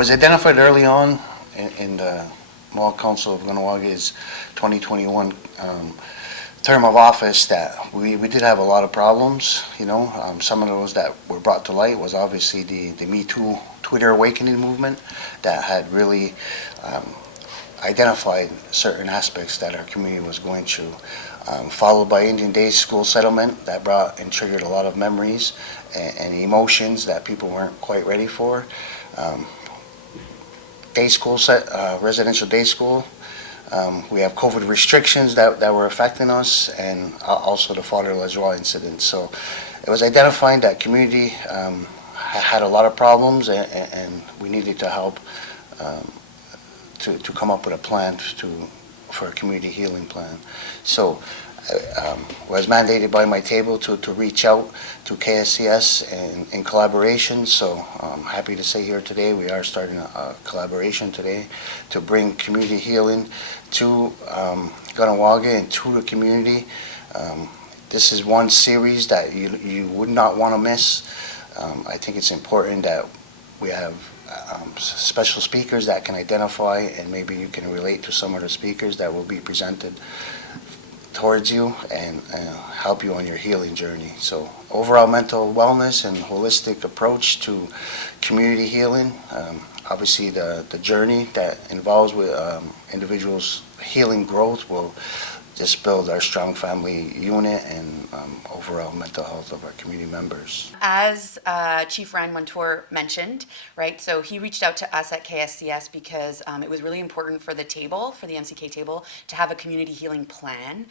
was identified early on in the Mohawk Council of Kahnawake's 2021 term of office that we did have a lot of problems. Some of those that were brought to light was obviously the Me Too Twitter awakening movement that had really identified certain aspects that our community was going through, followed by Indian Day School settlement that brought and triggered a lot of memories and emotions that people weren't quite ready for. Day school, residential day school. We have COVID restrictions that were affecting us, and also the Father Lajoie incident. So it was identifying that community had a lot of problems, and we needed to help to come up with a plan for a community healing plan. So was mandated by my table to reach out to KSCS in collaboration. So I'm happy to say here today we are starting a collaboration today to bring community healing to Kahnawake and to the community. This is one series that you would not want to miss. I think it's important that we have special speakers that can identify, and maybe you can relate to some of the speakers that will be presented towards you and help you on your healing journey. So overall mental wellness and holistic approach to community healing. Obviously the journey that involves with individuals' healing growth will just build our strong family unit and overall mental health of our community members. As Chief Ryan Montour mentioned, right, so he reached out to us at KSCS because it was really important for the table, for the MCK table, to have a community healing plan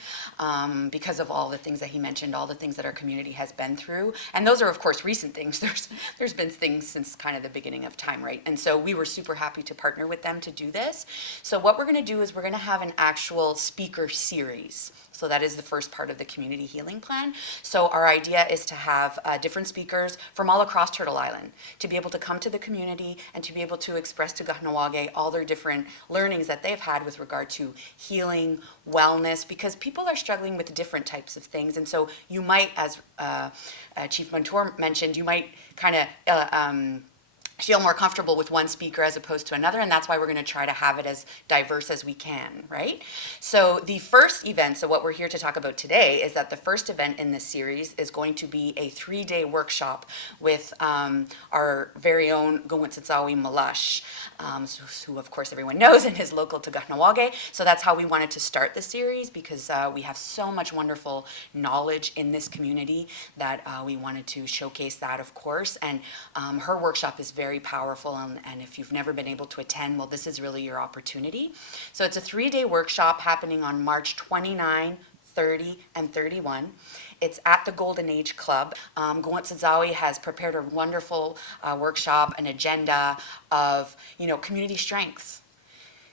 because of all the things that he mentioned, all the things that our community has been through. And those are, of course, recent things. There's been things since kind of the beginning of time, right? And so we were super happy to partner with them to do this. So what we're going to do is we're going to have an actual speaker series. So that is the first part of the community healing plan. So our idea is to have different speakers from all across Turtle Island to be able to come to the community and to be able to express to Kahnawake all their different learnings that they've had with regard to healing, wellness, because people are struggling with different types of things. And so you might, as Chief Montour mentioned, you might kind of feel more comfortable with one speaker as opposed to another, and that's why we're going to try to have it as diverse as we can, right? So the first event, so what we're here to talk about today is that the first event in this series is going to be a 3-day workshop with our very own Gowensitsawi Malash, who of course everyone knows and is local to Kahnawake. So that's how we wanted to start the series, because we have so much wonderful knowledge in this community that we wanted to showcase that, of course. And her workshop is very powerful, and if you've never been able to attend, well, this is really your opportunity. So it's a 3-day workshop happening on March 29, 30, and 31. It's at the Golden Age Club. Gowensitsawi has prepared a wonderful workshop, an agenda of, community strengths,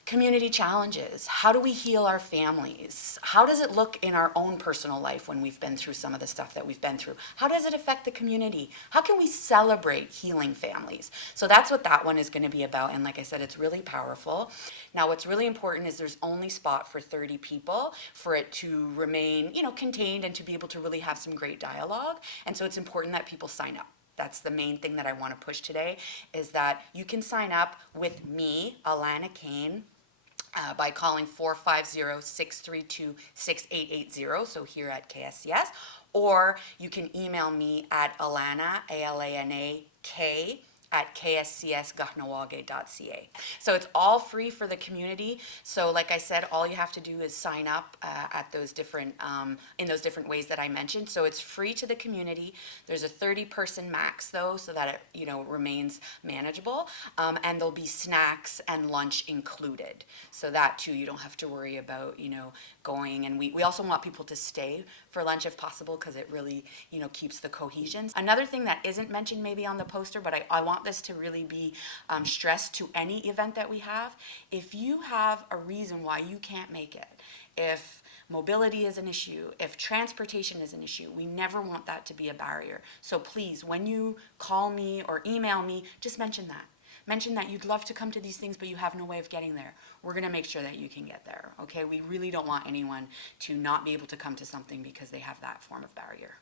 community challenges. How do we heal our families? How does it look in our own personal life when we've been through some of the stuff that we've been through? How does it affect the community? How can we celebrate healing families? So that's what that one is going to be about. And like I said, it's really powerful. Now, what's really important is there's only spot for 30 people for it to remain, contained and to be able to really have some great dialogue. And so it's important that people sign up. That's the main thing that I want to push today, is that you can sign up with me, Alana, Kane, by calling 450-632-6880, so here at KSCS, or you can email me at Alana, ALANAK, at kscskahnawake.ca. So it's all free for the community. So like I said, all you have to do is sign up at those different in those different ways that I mentioned. So it's free to the community. There's a 30-person max though, so that it remains manageable. And there'll be snacks and lunch included. So that too, you don't have to worry about going. And we also want people to stay for lunch if possible, because it really keeps the cohesion. Another thing that isn't mentioned maybe on the poster, but I want this to really be stressed to any event that we have. If you have a reason why you can't make it, if mobility is an issue, if transportation is an issue, we never want that to be a barrier. So please, when you call me or email me, just mention that. Mention that you'd love to come to these things, but you have no way of getting there. We're going to make sure that you can get there, okay? We really don't want anyone to not be able to come to something because they have that form of barrier.